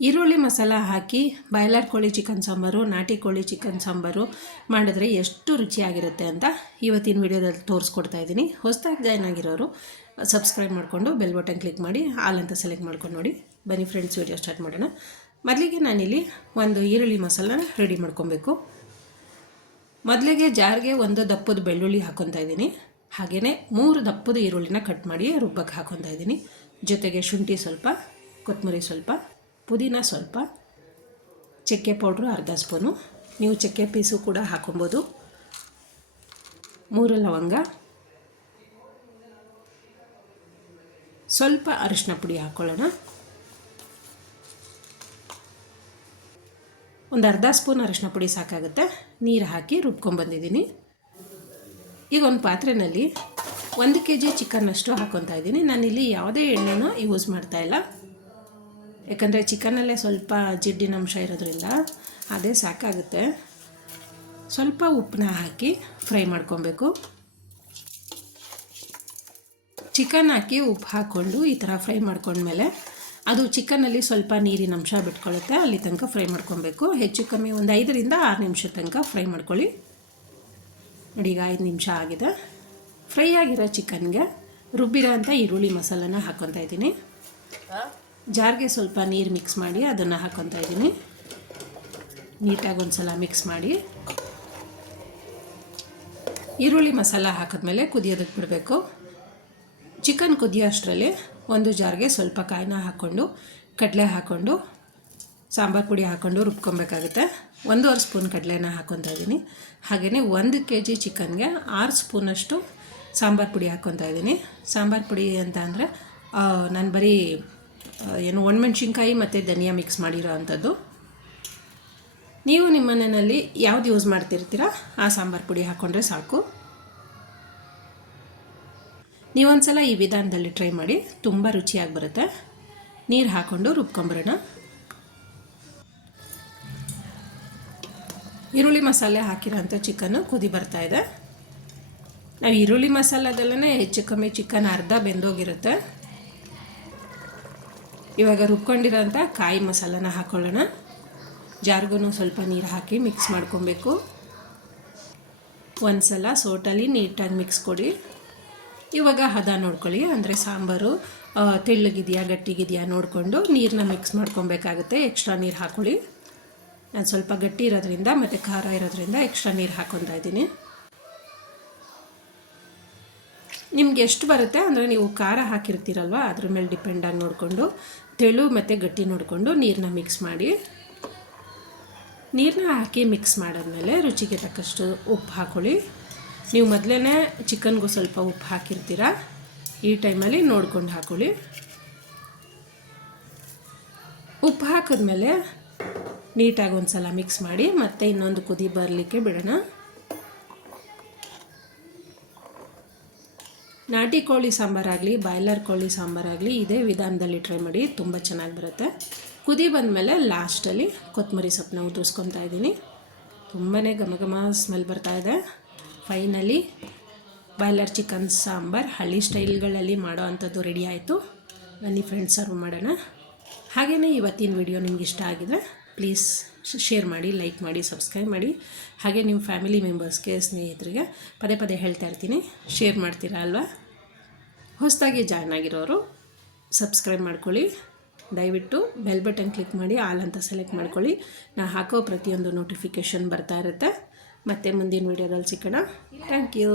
ಈರುಳ್ಳಿ ಮಸಾಲ ಹಾಕಿ ಬಾಯ್ಲರ್ ಕೋಳಿ ಚಿಕನ್ ಸಾಂಬಾರು, ನಾಟಿ ಕೋಳಿ ಚಿಕನ್ ಸಾಂಬಾರು ಮಾಡಿದ್ರೆ ಎಷ್ಟು ರುಚಿಯಾಗಿರುತ್ತೆ ಅಂತ ಇವತ್ತಿನ ವಿಡಿಯೋದಲ್ಲಿ ತೋರಿಸ್ಕೊಡ್ತಾ ಇದ್ದೀನಿ. ಹೊಸದಾಗಿ ಜಾಯ್ನ್ ಆಗಿರೋರು ಸಬ್ಸ್ಕ್ರೈಬ್ ಮಾಡಿಕೊಂಡು ಬೆಲ್ ಬಟನ್ ಕ್ಲಿಕ್ ಮಾಡಿ ಆಲ್ ಅಂತ ಸೆಲೆಕ್ಟ್ ಮಾಡ್ಕೊಂಡು ನೋಡಿ. ಬನ್ನಿ ಫ್ರೆಂಡ್ಸ್, ವಿಡಿಯೋ ಸ್ಟಾರ್ಟ್ ಮಾಡೋಣ. ಮೊದಲಿಗೆ ನಾನಿಲ್ಲಿ ಒಂದು ಈರುಳ್ಳಿ ಮಸಾಲನ ರೆಡಿ ಮಾಡ್ಕೊಬೇಕು. ಮೊದಲಿಗೆ ಜಾರ್ಗೆ ಒಂದು ದಪ್ಪದ ಬೆಳ್ಳುಳ್ಳಿ ಹಾಕ್ಕೊತಾ ಇದ್ದೀನಿ. ಹಾಗೆಯೇ 3 ದಪ್ಪದ ಈರುಳ್ಳಿನ ಕಟ್ ಮಾಡಿ ರುಬ್ಬಕ್ಕೆ ಹಾಕ್ಕೊತಾ ಇದ್ದೀನಿ. ಜೊತೆಗೆ ಶುಂಠಿ ಸ್ವಲ್ಪ, ಕೊತ್ತಂಬರಿ ಸ್ವಲ್ಪ, ಪುದೀನ ಸ್ವಲ್ಪ, ಚಕ್ಕೆ ಪೌಡ್ರು ಅರ್ಧ ಸ್ಪೂನು, ನೀವು ಚಕ್ಕೆ ಪೀಸು ಕೂಡ ಹಾಕೊಬೋದು, 3 ಲವಂಗ, ಸ್ವಲ್ಪ ಅರಿಶಿನ ಪುಡಿ ಹಾಕ್ಕೊಳ್ಳೋಣ, ಒಂದು ಅರ್ಧ ಸ್ಪೂನ್ ಅರಿಶಿನ ಪುಡಿ ಸಾಕಾಗುತ್ತೆ. ನೀರು ಹಾಕಿ ರುಬ್ಕೊಂಡ್ಬಂದಿದ್ದೀನಿ. ಈಗ ಒಂದು ಪಾತ್ರೆಯಲ್ಲಿ 1 kg ಚಿಕನ್ನಷ್ಟು ಹಾಕ್ಕೊತಾ ಇದ್ದೀನಿ. ನಾನಿಲ್ಲಿ ಯಾವುದೇ ಎಣ್ಣೆನೂ ಯೂಸ್ ಮಾಡ್ತಾಯಿಲ್ಲ, ಯಾಕಂದರೆ ಚಿಕನಲ್ಲೇ ಸ್ವಲ್ಪ ಜಿಡ್ಡಿನ ಅಂಶ ಇರೋದ್ರಿಂದ ಅದೇ ಸಾಕಾಗುತ್ತೆ. ಸ್ವಲ್ಪ ಉಪ್ಪನ್ನ ಹಾಕಿ ಫ್ರೈ ಮಾಡ್ಕೊಬೇಕು. ಚಿಕನ್ ಹಾಕಿ ಉಪ್ಪು ಹಾಕ್ಕೊಂಡು ಈ ಥರ ಫ್ರೈ ಮಾಡ್ಕೊಂಡ್ಮೇಲೆ ಅದು ಚಿಕನ್ನಲ್ಲಿ ಸ್ವಲ್ಪ ನೀರಿನ ಅಂಶ ಬಿಟ್ಕೊಳ್ಳುತ್ತೆ, ಅಲ್ಲಿ ತನಕ ಫ್ರೈ ಮಾಡ್ಕೊಬೇಕು. ಹೆಚ್ಚು ಕಮ್ಮಿ ಒಂದು 5 ರಿಂದ 6 ನಿಮಿಷ ತನಕ ಫ್ರೈ ಮಾಡ್ಕೊಳ್ಳಿ. ನೋಡಿ, ಈಗ 5 ನಿಮಿಷ ಆಗಿದೆ. ಫ್ರೈ ಆಗಿರೋ ಚಿಕನ್ಗೆ ರುಬ್ಬಿರೋ ಅಂಥ ಈರುಳ್ಳಿ ಮಸಾಲನ ಹಾಕ್ಕೊತಾ ಇದ್ದೀನಿ. ಜಾರ್ಗೆ ಸ್ವಲ್ಪ ನೀರು ಮಿಕ್ಸ್ ಮಾಡಿ ಅದನ್ನು ಹಾಕ್ಕೊತಾ ಇದ್ದೀನಿ. ನೀಟಾಗಿ ಒಂದು ಸಲ ಮಿಕ್ಸ್ ಮಾಡಿ ಈರುಳ್ಳಿ ಮಸಾಲ ಹಾಕಿದ್ಮೇಲೆ ಕುದಿಯೋದಕ್ಕೆ ಬಿಡಬೇಕು. ಚಿಕನ್ ಕುದಿಯೋ ಅಷ್ಟರಲ್ಲಿ ಒಂದು ಜಾರ್ಗೆ ಸ್ವಲ್ಪ ಕಾಯಿನ ಹಾಕ್ಕೊಂಡು, ಕಡಲೆ ಹಾಕ್ಕೊಂಡು, ಸಾಂಬಾರು ಪುಡಿ ಹಾಕ್ಕೊಂಡು ರುಬ್ಕೊಬೇಕಾಗುತ್ತೆ. 1.5 ಸ್ಪೂನ್ ಕಡಲೆನ ಹಾಕ್ಕೊತಾ ಇದ್ದೀನಿ. ಹಾಗೆಯೇ 1 kg ಚಿಕನ್ಗೆ 6 ಸ್ಪೂನಷ್ಟು ಸಾಂಬಾರು ಪುಡಿ ಹಾಕ್ಕೊತಾ ಇದ್ದೀನಿ. ಸಾಂಬಾರು ಪುಡಿ ಅಂತ ಅಂದರೆ ನಾನು ಬರೀ ಒಣಮೆಣ್ಸಿನ್ಕಾಯಿ ಮತ್ತು ಧನಿಯಾ ಮಿಕ್ಸ್ ಮಾಡಿರೋ ಅಂಥದ್ದು. ನೀವು ನಿಮ್ಮ ಮನೆಯಲ್ಲಿ ಯಾವ್ದು ಯೂಸ್ ಮಾಡ್ತಿರ್ತೀರ ಆ ಸಾಂಬಾರು ಪುಡಿ ಹಾಕ್ಕೊಂಡ್ರೆ ಸಾಕು. ನೀವೊಂದ್ಸಲ ಈ ವಿಧಾನದಲ್ಲಿ ಟ್ರೈ ಮಾಡಿ, ತುಂಬ ರುಚಿಯಾಗಿ ಬರುತ್ತೆ. ನೀರು ಹಾಕ್ಕೊಂಡು ರುಬ್ಕೊಂಬರೋಣ. ಈರುಳ್ಳಿ ಮಸಾಲೆ ಹಾಕಿರೋಂಥ ಚಿಕನ್ನು ಕುದಿ ಬರ್ತಾಯಿದೆ. ನಾವು ಈರುಳ್ಳಿ ಮಸಾಲದಲ್ಲೇ ಹೆಚ್ಚು ಕಮ್ಮಿ ಚಿಕನ್ ಅರ್ಧ ಬೆಂದೋಗಿರುತ್ತೆ. ಇವಾಗ ರುಬ್ಕೊಂಡಿರೋಂಥ ಕಾಯಿ ಮಸಾಲನ ಹಾಕ್ಕೊಳ್ಳೋಣ. ಜಾರ್ಗೂ ಸ್ವಲ್ಪ ನೀರು ಹಾಕಿ ಮಿಕ್ಸ್ ಮಾಡ್ಕೊಬೇಕು. ಒಂದು ಸಲ ಸೋಟಲ್ಲಿ ನೀಟಾಗಿ ಮಿಕ್ಸ್ ಕೊಡಿ. ಇವಾಗ ಹದ ನೋಡ್ಕೊಳ್ಳಿ, ಅಂದರೆ ಸಾಂಬಾರು ತೆಳ್ಳಗಿದೆಯಾ ಗಟ್ಟಿಗಿದೆಯಾ ನೋಡಿಕೊಂಡು ನೀರನ್ನ ಮಿಕ್ಸ್ ಮಾಡ್ಕೊಬೇಕಾಗುತ್ತೆ. ಎಕ್ಸ್ಟ್ರಾ ನೀರು ಹಾಕ್ಕೊಳ್ಳಿ. ನಾನು ಸ್ವಲ್ಪ ಗಟ್ಟಿ ಇರೋದ್ರಿಂದ ಮತ್ತು ಖಾರ ಇರೋದ್ರಿಂದ ಎಕ್ಸ್ಟ್ರಾ ನೀರು ಹಾಕ್ಕೊತಾ ಇದ್ದೀನಿ. ನಿಮ್ಗೆ ಎಷ್ಟು ಬರುತ್ತೆ ಅಂದರೆ ನೀವು ಖಾರ ಹಾಕಿರ್ತೀರಲ್ವ ಅದ್ರ ಮೇಲೆ ಡಿಪೆಂಡಾಗಿ ನೋಡಿಕೊಂಡು ತೆಳು ಮತ್ತು ಗಟ್ಟಿ ನೋಡಿಕೊಂಡು ನೀರನ್ನ ಮಿಕ್ಸ್ ಮಾಡಿ. ನೀರನ್ನ ಹಾಕಿ ಮಿಕ್ಸ್ ಮಾಡಾದ್ಮೇಲೆ ರುಚಿಗೆ ತಕ್ಕಷ್ಟು ಉಪ್ಪು ಹಾಕ್ಕೊಳ್ಳಿ. ನೀವು ಮೊದಲೇ ಚಿಕನ್ಗೂ ಸ್ವಲ್ಪ ಉಪ್ಪು ಹಾಕಿರ್ತೀರ, ಈ ಟೈಮಲ್ಲಿ ನೋಡ್ಕೊಂಡು ಹಾಕ್ಕೊಳ್ಳಿ. ಉಪ್ಪು ಹಾಕಿದ್ಮೇಲೆ ನೀಟಾಗಿ ಒಂದು ಸಲ ಮಿಕ್ಸ್ ಮಾಡಿ ಮತ್ತೆ ಇನ್ನೊಂದು ಕುದಿ ಬರಲಿಕ್ಕೆ ಬಿಡೋಣ. ನಾಟಿ ಕೋಳಿ ಸಾಂಬಾರಾಗಲಿ ಬಾಯ್ಲರ್ ಕೋಳಿ ಸಾಂಬಾರಾಗಲಿ ಇದೇ ವಿಧಾನದಲ್ಲಿ ಟ್ರೈ ಮಾಡಿ, ತುಂಬ ಚೆನ್ನಾಗಿ ಬರುತ್ತೆ. ಕುದಿ ಬಂದಮೇಲೆ ಲಾಸ್ಟಲ್ಲಿ ಕೊತ್ತಂಬರಿ ಸೊಪ್ಪನ್ನ ಉದುರಿಸ್ಕೊತಾ ಇದ್ದೀನಿ. ತುಂಬಾ ಘಮ ಸ್ಮೆಲ್ ಬರ್ತಾಯಿದೆ. ಫೈನಲಿ ಬಾಯ್ಲರ್ ಚಿಕನ್ ಸಾಂಬಾರು ಹಳ್ಳಿ ಸ್ಟೈಲ್ಗಳಲ್ಲಿ ಮಾಡೋ ಅಂಥದ್ದು ರೆಡಿ ಆಯಿತು. ಬನ್ನಿ ಫ್ರೆಂಡ್ಸ್, ಸರ್ವ್ ಮಾಡೋಣ. ಹಾಗೆಯೇ ಇವತ್ತಿನ ವಿಡಿಯೋ ನಿಮ್ಗೆ ಇಷ್ಟ ಆಗಿದರೆ ಪ್ಲೀಸ್ ಶೇರ್ ಮಾಡಿ, ಲೈಕ್ ಮಾಡಿ, ಸಬ್ಸ್ಕ್ರೈಬ್ ಮಾಡಿ. ಹಾಗೆ ನಿಮ್ಮ ಫ್ಯಾಮಿಲಿ ಮೆಂಬರ್ಸ್ಗೆ, ಸ್ನೇಹಿತರಿಗೆ ಪದೇ ಪದೇ ಹೇಳ್ತಾ ಇರ್ತೀನಿ, ಶೇರ್ ಮಾಡ್ತೀರಾ ಅಲ್ವಾ. ಹೊಸದಾಗಿ ಜಾಯ್ನ್ ಆಗಿರೋರು ಸಬ್ಸ್ಕ್ರೈಬ್ ಮಾಡ್ಕೊಳ್ಳಿ. ದಯವಿಟ್ಟು ಬೆಲ್ ಬಟನ್ ಕ್ಲಿಕ್ ಮಾಡಿ ಆಲ್ ಅಂತ ಸೆಲೆಕ್ಟ್ ಮಾಡ್ಕೊಳ್ಳಿ. ನಾನು ಹಾಕೋ ಪ್ರತಿಯೊಂದು ನೋಟಿಫಿಕೇಷನ್ ಬರ್ತಾ ಇರುತ್ತೆ. ಮತ್ತೆ ಮುಂದಿನ ವೀಡಿಯೋದಲ್ಲಿ ಸಿಗೋಣ. Thank you.